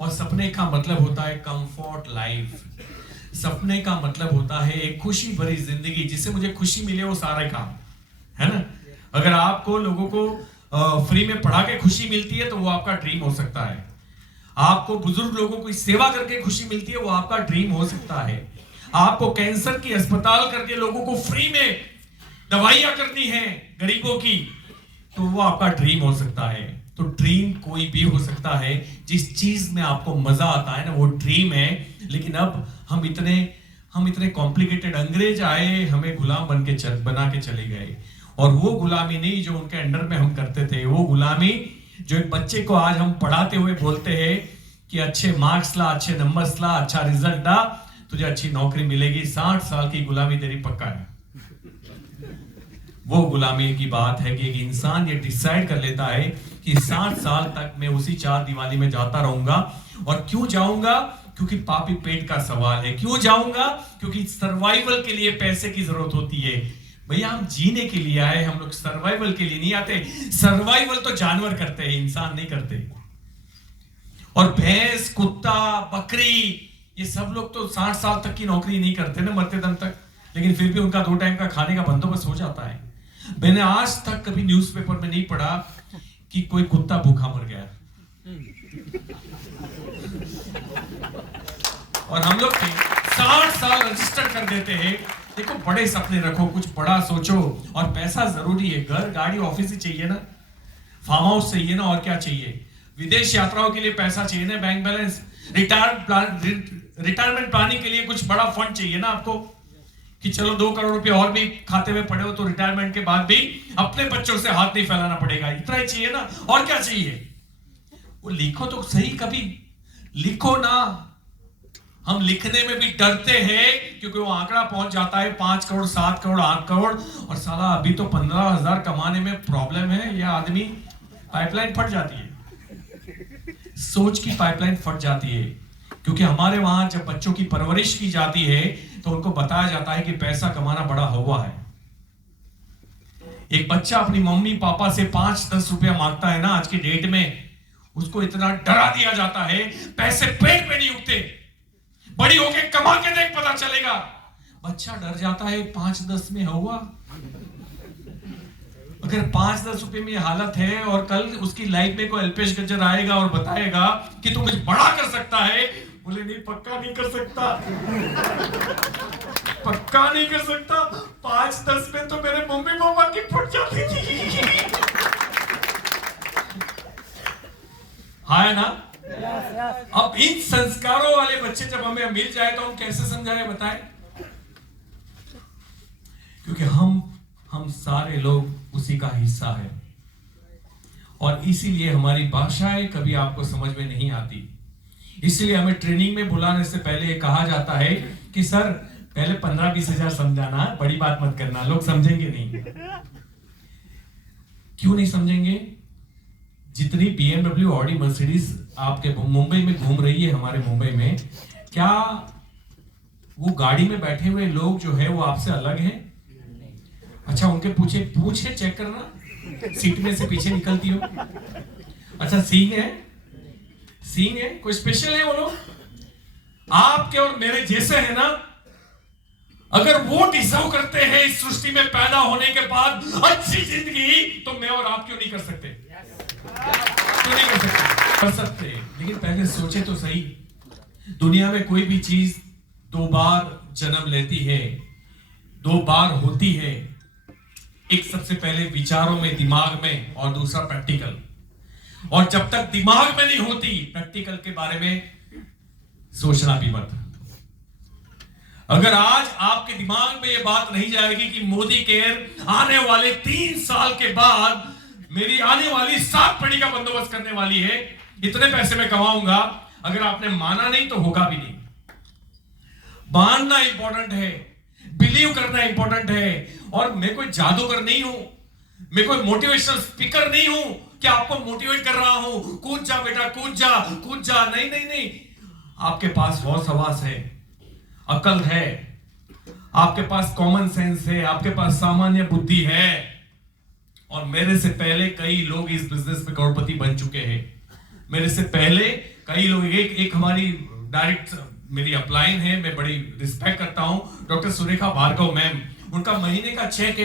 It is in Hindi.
और सपने का मतलब होता है कंफर्ट लाइफ। सपने का मतलब होता है एक खुशी भरी जिंदगी, जिससे मुझे खुशी मिले वो सारे काम, है ना। अगर आपको लोगों को फ्री में पढ़ा के खुशी मिलती है तो वो आपका ड्रीम हो सकता है। आपको बुजुर्ग लोगों की सेवा करके खुशी मिलती है, वो आपका ड्रीम हो सकता है। आपको कैंसर की अस्पताल करके लोगों को फ्री में दवाइयां करनी है गरीबों की, तो वो आपका ड्रीम हो सकता है। तो ड्रीम कोई भी हो सकता है, जिस चीज में आपको मजा आता है ना वो ड्रीम है। लेकिन अब हम इतने कॉम्प्लिकेटेड, अंग्रेज आए हमें गुलाम बना के चले गए। और वो गुलामी नहीं जो उनके अंडर में हम करते थे, वो गुलामी जो एक बच्चे को आज हम पढ़ाते हुए बोलते हैं कि अच्छे मार्क्स ला, अच्छे नंबर्स ला, अच्छा रिजल्ट ला, तुझे अच्छी नौकरी मिलेगी। 60 साल की गुलामी तेरी पक्का है। वो गुलामी की बात है कि एक इंसान ये डिसाइड कर लेता है कि 60 साल तक मैं उसी चार दीवारी में जाता रहूंगा। और क्यों जाऊंगा? क्योंकि पापी पेट का सवाल है। क्यों जाऊंगा? क्योंकि सर्वाइवल के लिए पैसे की जरूरत होती है। भैया हम जीने के लिए आए, हम लोग सर्वाइवल के लिए नहीं आते। सर्वाइवल तो जानवर करते हैं, इंसान नहीं करते। और भैंस, कुत्ता, बकरी, ये सब लोग तो 60 साल तक की नौकरी नहीं करते ना, मरते दम तक। लेकिन फिर भी उनका 2 टाइम का खाने का बंदोबस्त हो जाता है। मैंने आज तक कभी न्यूज़पेपर में नहीं पढ़ा कि कोई कुत्ता भूखा मर गया। और हम लोग 60 साल रजिस्टर कर देते हैं। देखो, बड़े सपने रखो, कुछ बड़ा सोचो। और पैसा जरूरी है, घर, गाड़ी, ऑफिस ही चाहिए ना, फार्म हाउस चाहिए ना, और क्या चाहिए? विदेश यात्राओं के लिए पैसा चाहिए ना, बैंक बैलेंस, रिटायरमेंट प्लानिंग के लिए कुछ बड़ा फंड चाहिए ना आपको, कि चलो 2 करोड़ रुपए और भी खाते में पड़े हो तो रिटायरमेंट के बाद भी अपने बच्चों से हाथ नहीं फैलाना पड़ेगा। इतना ही चाहिए ना, और क्या चाहिए? वो लिखो तो सही, कभी लिखो ना। हम लिखने में भी डरते हैं क्योंकि वो आंकड़ा पहुंच जाता है 5 करोड़, 7 करोड़, 8 करोड़। और साला अभी तो 15,000 कमाने में प्रॉब्लम है, यह आदमी पाइपलाइन फट जाती है, सोच की पाइपलाइन फट जाती है। क्योंकि हमारे वहां जब बच्चों की परवरिश की जाती है तो उनको बताया जाता है कि पैसा कमाना बड़ा हवा है। एक बच्चा अपनी मम्मी पापा से 5-10 रुपया मांगता है ना आज की डेट में, उसको इतना डरा दिया जाता है, पैसे पेट में नहीं उगते, बड़ी होके कमा के देख पता चलेगा। बच्चा डर जाता है 5-10 में हुआ। अगर 5-10 रुपए में हालत है और कल उसकी लाइफ में कोई अल्पेश गज्जर आएगा और बताएगा कि तू कुछ बड़ा कर सकता है, बोले नहीं, पक्का नहीं कर सकता, पक्का नहीं कर सकता। 5-10 में तो मेरे मम्मी पापा की फट जाती थी। हाँ ना? अब इन संस्कारों वाले बच्चे जब हमें मिल जाए तो हम कैसे समझाएं, बताएं? क्योंकि हम सारे लोग उसी का हिस्सा है। और इसीलिए हमारी भाषाएं कभी आपको समझ में नहीं आती। इसलिए हमें ट्रेनिंग में बुलाने से पहले कहा जाता है कि सर पहले 15-20 हजार समझाना, बड़ी बात मत करना, लोग समझेंगे नहीं। क्यों नहीं समझेंगे? जितनी BMW, ऑडी, मर्सिडीज आपके मुंबई में घूम रही है, हमारे मुंबई में, क्या वो गाड़ी में बैठे हुए लोग जो है वो आपसे अलग हैं? अच्छा, उनके पूछे चेक करना, सीट में से पीछे निकलती हो। अच्छा, सींग है, कोई स्पेशल है वो लोग? आपके और मेरे जैसे है ना। अगर वो डिजर्व करते हैं इस सृष्टि में पैदा होने के बाद अच्छी जिंदगी, तो मैं और आप क्यों नहीं कर सकते? क्यों नहीं कर सकते? कर सकते, लेकिन पहले सोचे तो सही। दुनिया में कोई भी चीज 2 बार जन्म लेती है, 2 बार होती है। एक सबसे पहले विचारों में, दिमाग में, और दूसरा प्रैक्टिकल। और जब तक दिमाग में नहीं होती, प्रैक्टिकल के बारे में सोचना भी मत। अगर आज आपके दिमाग में यह बात नहीं जाएगी कि मोदी केयर आने वाले 3 साल के बाद मेरी आने वाली 7 पीढ़ी का बंदोबस्त करने वाली है, इतने पैसे में कमाऊंगा, अगर आपने माना नहीं तो होगा भी नहीं। मानना इंपॉर्टेंट है, बिलीव करना इंपॉर्टेंट है। और मैं कोई जादूगर नहीं हूं, मैं कोई मोटिवेशनल स्पीकर नहीं हूं कि आपको मोटिवेट कर रहा हूं, कूद जा बेटा, कूद जा। नहीं, आपके पास हौस हवास है, अकल है, आपके पास कॉमन सेंस है, आपके पास सामान्य बुद्धि है। और मेरे से पहले कई लोग इस बिजनेस में करोड़पति बन चुके हैं। मेरे से पहले कई लोग एक हमारी डायरेक्ट मेरी अपलाइन है, मैं बड़ी रिस्पेक्ट करता हूं, डॉक्टर सुरेखा भार्गव मैम। उनका महीने का चेक